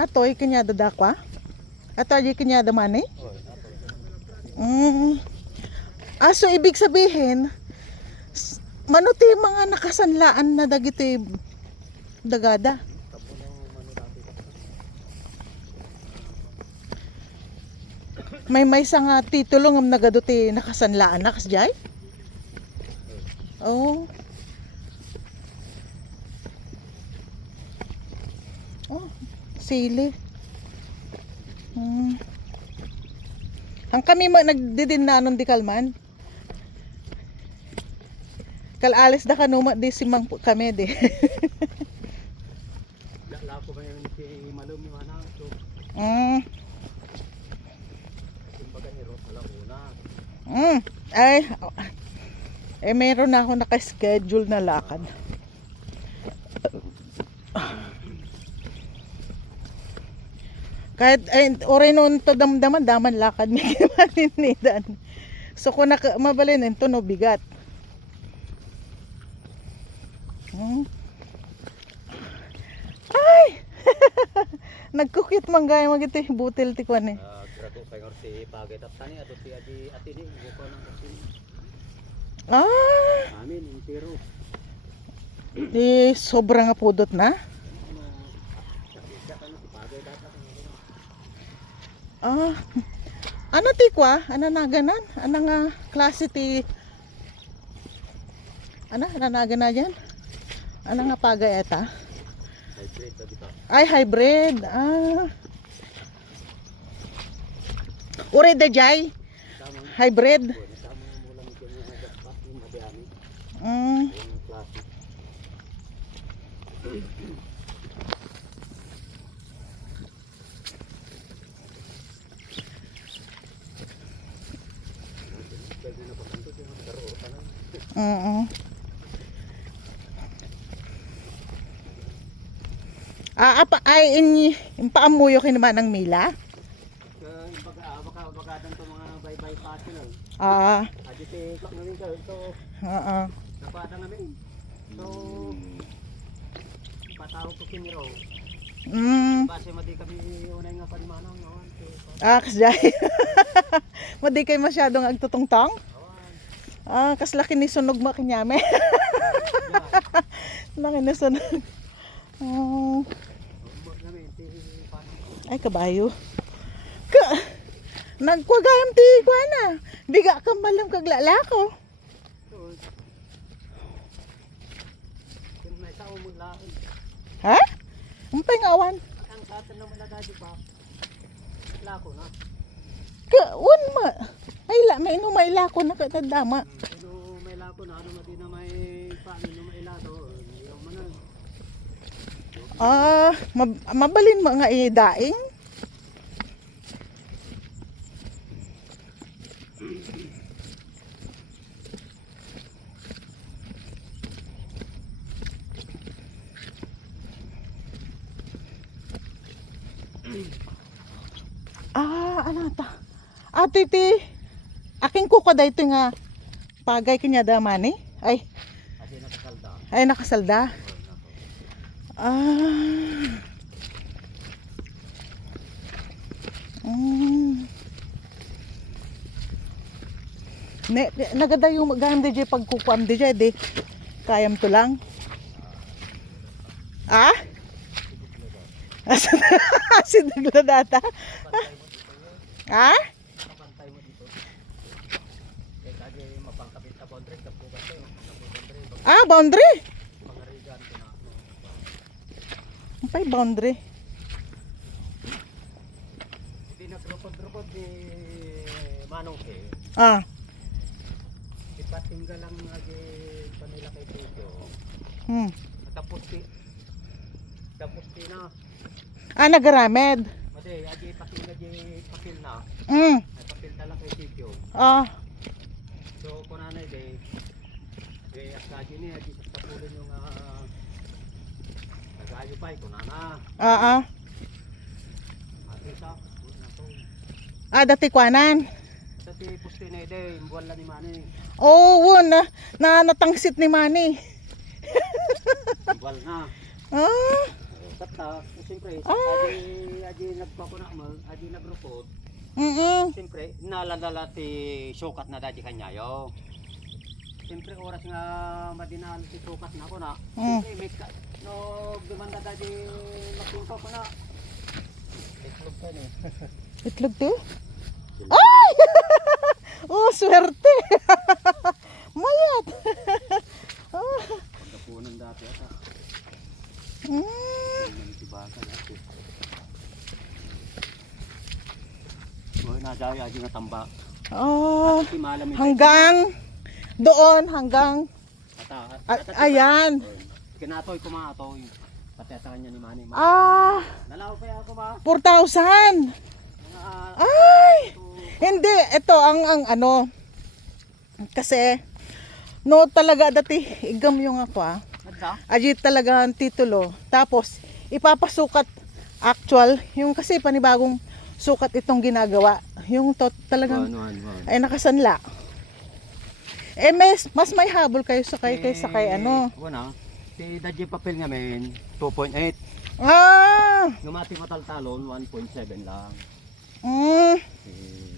Atoy kanya dadakwa? Ato aji kanya damani? So ibig sabihin, manuti mga nakasanlaan na dagiti dagada. May sa nga titulo ng nagaduti nakasanlaan na kasjay? Oh. Oh, sili. Ang kami mo nagdidin na anon di kalman. Kalalis da kanuma di simang kami di. Lala ko ba yung si Malum yung anak so. Kumbaga hero sa Laguna. Ay meron na ako naka-schedule na lakad. Kahit oray noon to daman lakad may kinamanidan. So kung mabalin ito no bigat. Ay! Nagkukit man gaya magiti butil ti kwan eh. Grato pangor si Pagay Taptani ato si Atini buko ng kasin. Amin intero. Di sobrang apudot na. Ano ti kwa? Ano na ganan? Ano nga klase ti? Ano na dyan? Ano nga pagay eta? Hybrid dito. Ay hybrid. Uri da jay? Hybrid. Paamuyo kinaman ng mila? Bagadan to mga bye-bye party lang. Adi si Clark namin ka. So, napata namin. So, patawag ko kiniro. Base madi kami unay nga panimanang. Kasjay. Madi kay masyadong agtutungtong? Kaslaki ni sunog makinyame. Laki ni sunog. Ay kabayo. Nagkwagayam ti kuana. Biga ka malam kaglalako. Ha? Umpay nga awan. Ang satan na malagadi pa. Lako na. Un ma. Ay may ino may lako na katadama. Pero may lako na ano madi na may paano no may lado. Yung manan. Mabalin mga daing. Ano ta? Titi. Aking kuko dayto nga pagay kanya damani. Ay nakasalda. Ay nakasalda. Nagadayo maganda di pagkukuam di di. Kayam to lang. Sinagla data. Kapantay mo dito. Kaya kaya mapangkapit ka boundary kapugat kayo. Boundary. Pangarigan ko na. Ampay boundary. Hindi na trupod di manong ke. Ipatinggal lang agi panila kay Pedro. Tapos na. Nagaramed. Made agi patil na. Ay papil tala kay sityo. So kunanay de asaji ni agi sa tapulin yung nagayo pa kunana. Ati sa to. Dati kwanan. Dati pusti na de imbual la ni Manny. Na natangsit ni Manny. Imbual na. sukat na. Siyempre, adi nagpakunamal, adi nagrupot. Siyempre, naladala ti sukat na dadi kanyayo. Siyempre, oras nga madinal ti sukat na ako na. Siyempre, no, dumanda dadi magpinto ko na. Itlog ka niya. Itlog to? Ay! Oh, swerte! Mayat! Pagkapunan dati ata. Mm. Manitibaka dati. Oh, nadaya adi nga tambak. Oh, Ati malam hanggang doon, hanggang ayan. Kinatoy ko matoy. Pati sa kanya ni Manny. Ah, Nalaw kaya ako ba? 4,000. Ay! Hindi, ito ang ano. Kasi no talaga dati igam yung ako Aji talaga ang titulo. Tapos ipapasukat actual yung kasi panibagong sukat itong ginagawa. Yung talagang ay nakasanla. Eh mas may habol kayo kaysa kay ano. Wala. Si dadya papel nga men 2.8. Ah! Numati mataltalon 1.7 lang.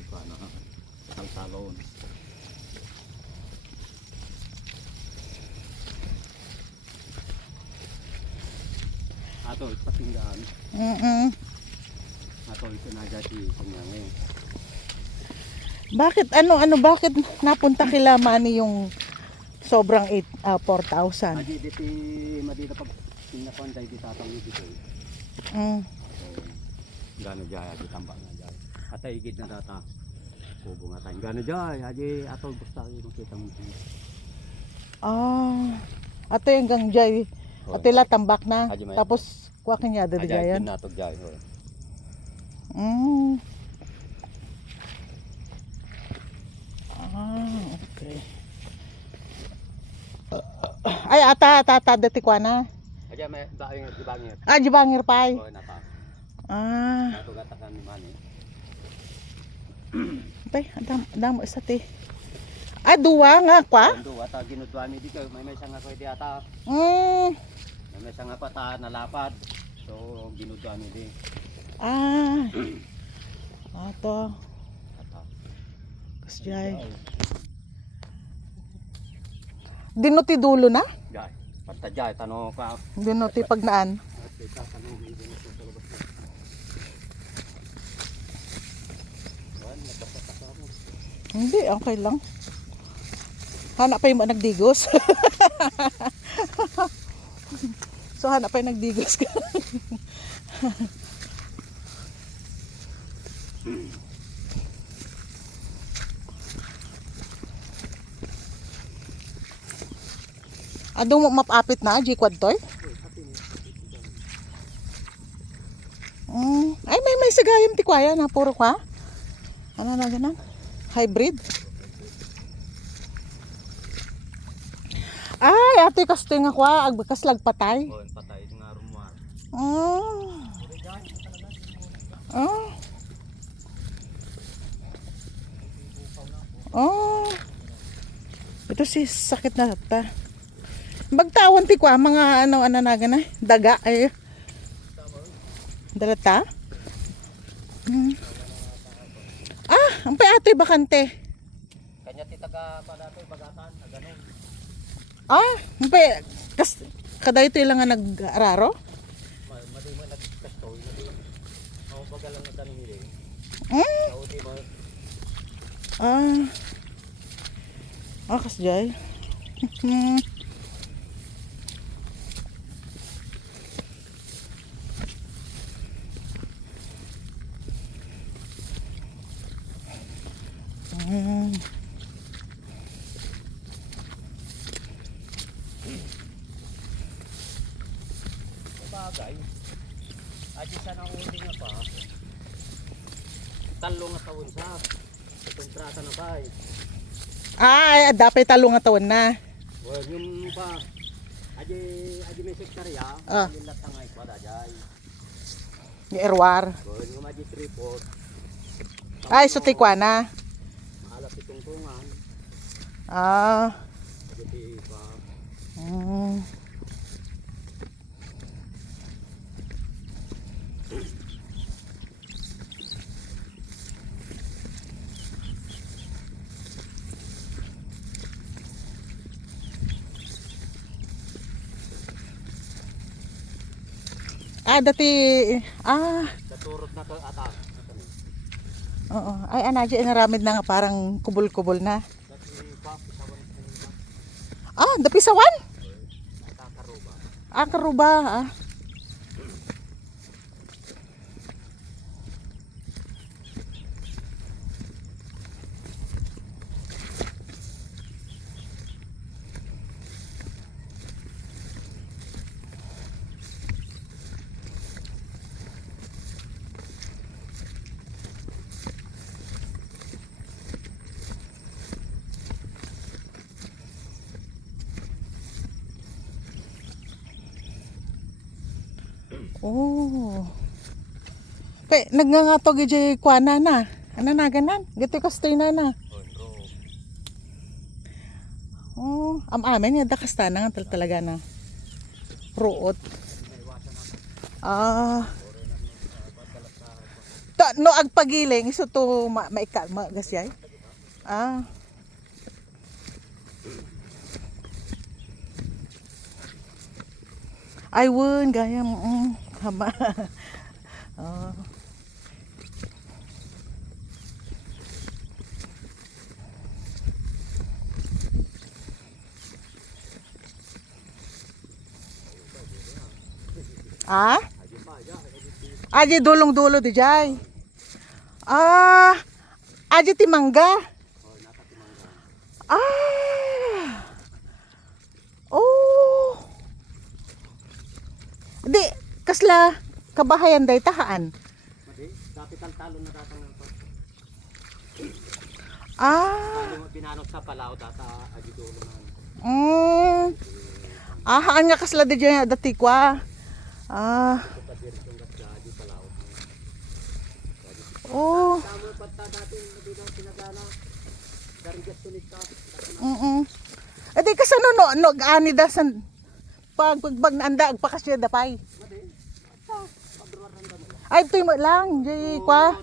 Paano taltalon. Ato patinggaan. Ato ito na dati kanya ngayon. Bakit bakit napunta kila Manny yung sobrang 4,000? Adi diti madita pag pinakon dai ditatang dito. Gano jaya di tambak na jaya. Atay igid na data. Kubo nga tayo. Gano jaya adi ato gusto ko makita mo. Ato yung gangjay. Ato la tambak na. Tapos kuha kanya dali jayan. Ajay natog jaya. Okay. Ay ata dati kwa na. Ajay may dibangir. Dibangir pay. Oh nata. Nato gatakan ni Manny. Tay, damo isa ti. Duwa nga kwa? Duwa ta ginudwa mi dito. May sanga ko di ata. May sanga pa ta nalapad. So ginudwa mi di. Ato. Kasjay. Dinuti dulo na? Jay. Pagta jay tano ka. Dinuti pagnaan. Hindi, okay lang. Hanap pa yung nagdigos. So hanap pa yung nagdigos ka. Adong mapapit na, G-quad toy? Ay, may sagayam tikwaya na, puro ka? Ano na ganun? Hybrid? Ay, ate kasto nga kwa, agbakas lagpatay. Patay nga rumwar. Ito si sakit na ta. Bagtawan ti kwa mga ano na gana, daga ay. Dalata? Ang ato'y bakante. Kanya ti taga pa datoy bagatan ganun. Kada ito ilang nga nag-araro? Madi mo nagkastoy madi. Ako bagalang na tanong nila. Saudi mo. Kasjay. Bagay. Adi sana uli nga pa. Talo nga taon sa kontrata na ba Dapat talo nga taon na. Well, yung pa. Adi may sektarya. Yung latangay pa dajay. Ni Erwar. Well, yung adi 3-4. So tikwana. Mahalap itong tungan. Adi pa. Dati, Naturot na ka ata. oo. Ay, anadya, inaramid na nga parang kubol-kubol na. Dati pa, pisawan sa Dapisawan? Nakakaruba. Karuba, Oh. Kay nagngangato gid kuana na. Ano na ganan? Gito kastoy na na. Oh, amin ya dakastana nga talaga na. Ruot. No agpagiling iso to maika magasyay. I won gaya hama. Aji dulong-dulo di jay. Aji timangga. Oh. Di kasla kabahayan day tahaan. Madi, dati kang talo na datang ng ko. Binanok sa Palao data adi dulo na. Haan nga kasla di dyan dati kwa. Oh. Edi kasano no ani dasan pag naanda agpakasya dapay. Ay tuy mo lang jay kwa.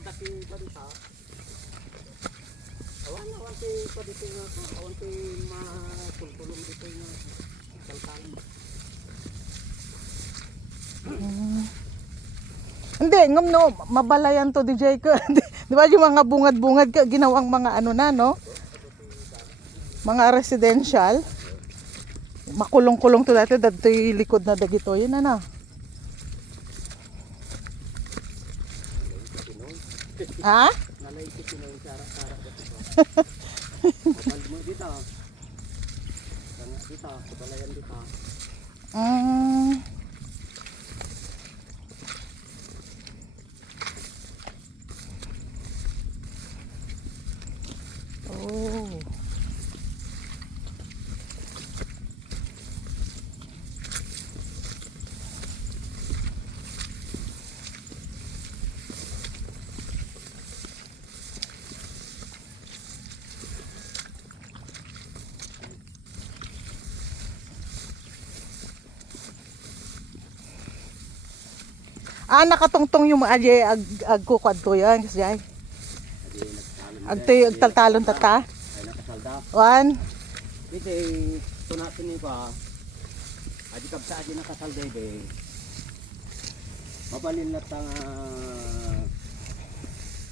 Hindi, ngam no, mabalayan to DJ ko. Di ba yung mga bungad-bungad ka, ginawang mga ano na, no? Mga residential. Makulong-kulong to dati, dati yung likod na dagito. Yun na. Ha? Nalaiti Pinoy sara-sara dito. Dito, balayan dito. Oh. Nakatungtong yung mga agkukad to yan kasi ay. Agtaltalon tata. Ay nakasalda. One. Dito tunatin ni pa. Adi kabsa adi nakasalda be. Mabalin na tang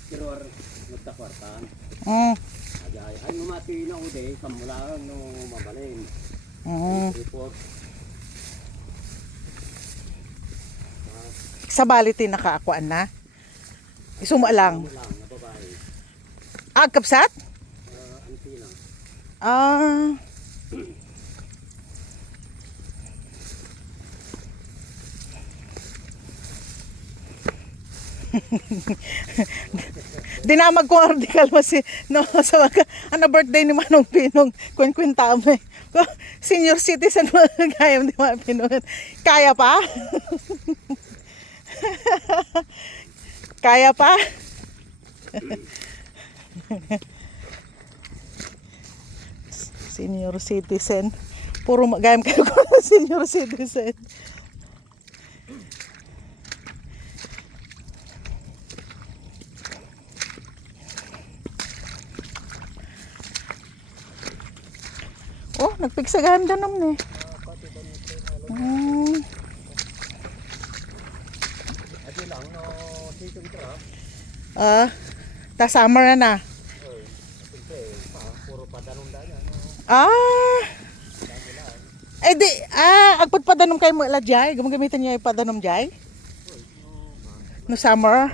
kiror nagtakwartan. Ay numati na ude kamulaan no mabalin. Report. Sa baliti nakaakuan na. Isuma lang. Kapsat? Dinamag ko article mo si no sa birthday ni Manong Pinong kwenta mo. Senior citizen mo gayam di Manong Pinong. Kaya pa? Kaya pa? Senior citizen. Puro gayam kayo ko senior citizen. Oh, nagpigsagahan danom ni. lang no season crop. Ta summer na. Oy, siyempre, puro padanon da yan. No? Ah, Dami lang. eh di, agpadpadanom kayo mo ila jay. Gumagamitan niya yung padanom jay. Oy, No summer.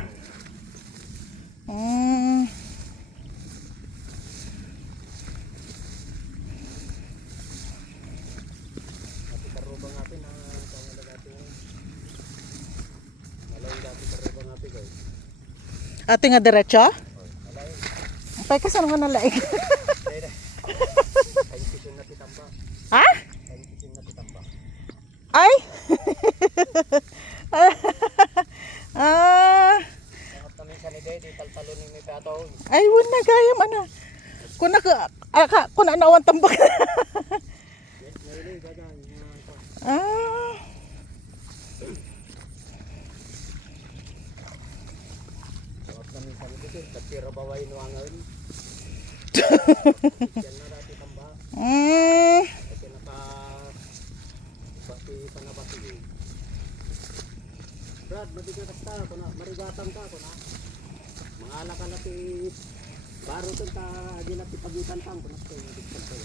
Mm. Dati karubang natin na pangalan natin. Malay dati karubang natin guys. Ato nga diretso? Oy, malay. Pay kasano nga nalaig. Dede. Kain kitchen na titamba. Ha? Kain kitchen na titamba. Ay! ah, Sangat kami sa ni Dede, taltalon ni Pato. ay wala na gayam ana. Kuna ka kuna nawan tambak. Ngayon gagan. ah. Sangat kami sa ni Dede, katira baway nuangan. Yan na dati tamba. Kasi naka bati panabati. Brad, mabigat ka ko na, marigatan ka ko na. Mangala ka lati barutan ka adi lati pagitan tang ko na ko mabigat ka.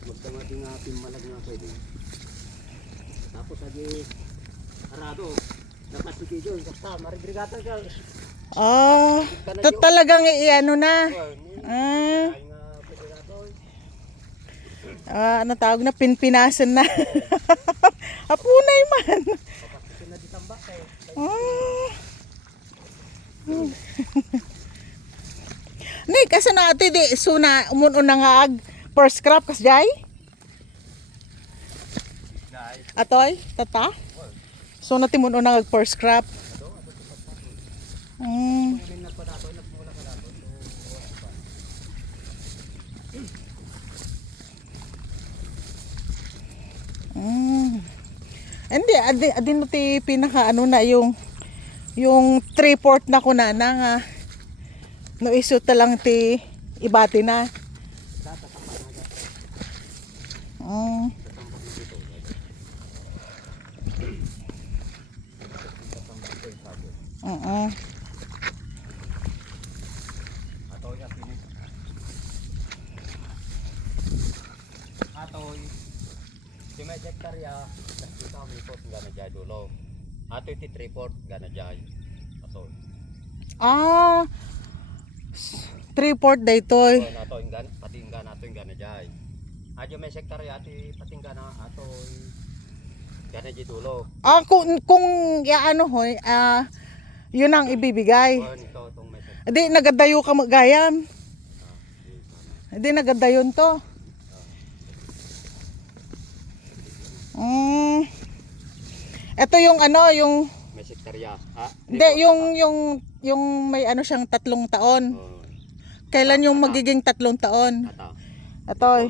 Magdama din nga pimalag nga pwede. Tapos adi arado nakasigidyo ka marigatan ka. Oh, talagang iano na. Ay nga pwede na to. Ano tawag na pinpinasan na. Apunay man. Kapag na ditamba kay. Ni kasi na ati di suna umuno na nga ag first crop kas jay. Guys, Atoy, tata. So na timuno na ag first crop. ngayon na pa dato nagmula ka dato. Hindi, adin no ti pinaka ano na yung 3/4 na ko na nga no iso ta lang ti ibati na. Atoy at ini. Atoy. Si may hektarya, kita kami po gana jay dulo. Atoy ti 3/4 gana jay. Atoy. 3/4 daytoy. So atoy gan patinggan atoy gana jay. Adyo may hektarya ti patinggan na atoy gana jay dulo. Kung ya ano hoy, yun ang ibibigay. Kuan ito tong may hektarya. Hindi nagadayo ka magayam. Hindi nagadayon to. Ito yung ano, yung May hektarya. hindi yung may ano siyang 3 taon. Kailan yung magiging 3 taon? Ata. Atoy,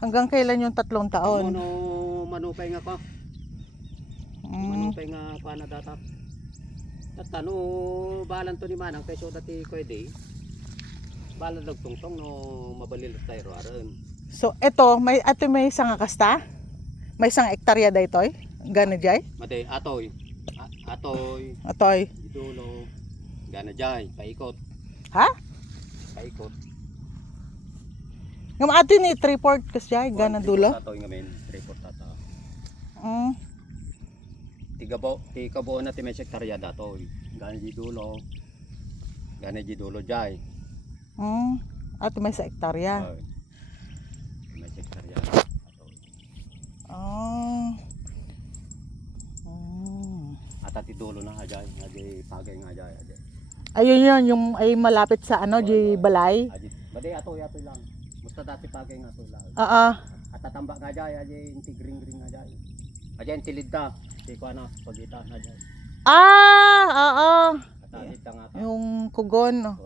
hanggang kailan yung 3 taon? Ano manupay nga pa? Manupay nga pa na data. Tatano balan to ni manang kay so dati ko edi. Balan nagtungtong no mabalil tayo aron. So ito, may isang kasta? May isang hektarya daytoy? Gana jay? Mate atoy. Atoy, Atoy. idulo, gana jay, paikot, Ha? paikot. Ngam ati ni 3/4 kas jay gana dulo. Atoy ngamen, 3/4 tata. Mm. Tigabo na ti may hektarya datoy. Gana di dulo. Gana di dulo jay. Ati may sa hektarya. Oy. May hektarya atoy. At ti dulo na ajay, ajay pagay nga ajay, ajay. Ayun yun, yung ay malapit sa ano, di balay. Made atoy lang. Musta dati pagay nga to lang. Oo. At tatamba nga ajay, ajay inti gring nga ajay. Ajay inti lidda, ti ko na pagita na ajay. Oo. At lidda nga ka. Yung kugon. Oh,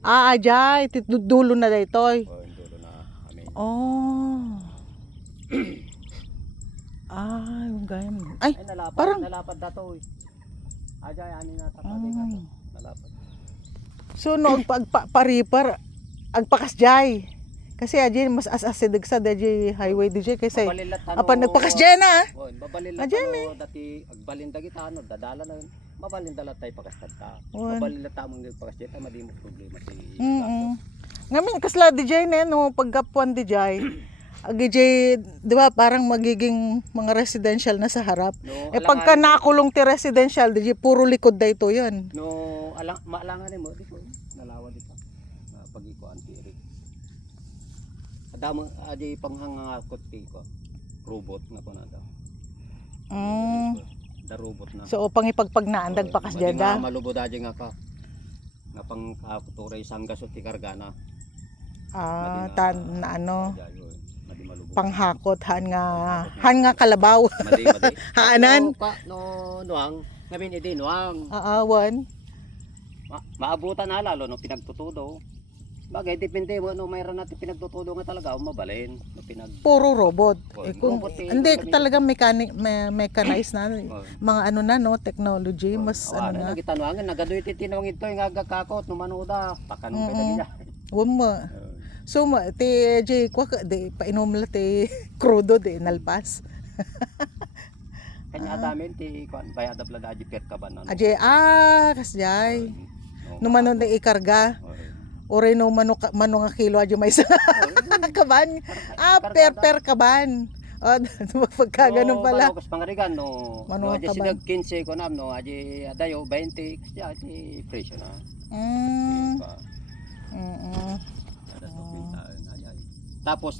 Ajay, dulo na daytoy. dulo na amin. Yung gayam. Ay, Ay nalapad, parang- nalapad datoy. Ajay ani na tapagay nga to. Nalapad. so no, agparipar, agpakasjay. Kasi aji mas as-asidig sa aji highway DJ kaysa Babalilat apan nagpakas dyan na. Oh, babalilat Ajay, dati agbalinda kita ano dadala na yun. Mabalinda tay pakastad ta. Wan. Babalilat ta mo pakas dyan madi mo problema si. Ngamin kasla DJ na no pagkapuan DJ. Agi di ba parang magiging mga residential na sa harap. No, Pagka nakulong ti residential DJ puro likod da ito 'yun. No, maalangan mo dito. Nalawa dito. Pagiko anti-rig. Adamo adi panghangakot ko. Robot na ko na daw. Da robot na. So pangipagpagnaandag pakas dyan da. Malubod aja nga ka. Nga pang kaputuray sanggas o tikargana. Na ano panghakot han nga kalabaw. Madi. Haanan. Nuang, ngabin edi nuang. Wan. Maabutan na lalo no pinagtutudo. Bagay depende mo no mayroon natin pinagtutudo nga talaga mabalin no puro robot. Robot Hindi talagang mechanized na mga ano na no technology mas ano na. Kita nuangan nagadoy titinawang ito nga gakakot no manuda takanong pwede Wama. So ti J kwa de painom la ti crudo de nalpas. Kanya adamin ti kwan bayad pala daji pet ka ba na. Ajay kasjay. No manon de ikarga. Ore no mano nga kilo adyo may kaban. Per kaban. Pagka ganun pala. Mas pangarigan no. Mano aji sidag 15 ko nam no aji adayo 20 kaya ti presyo na. Tapos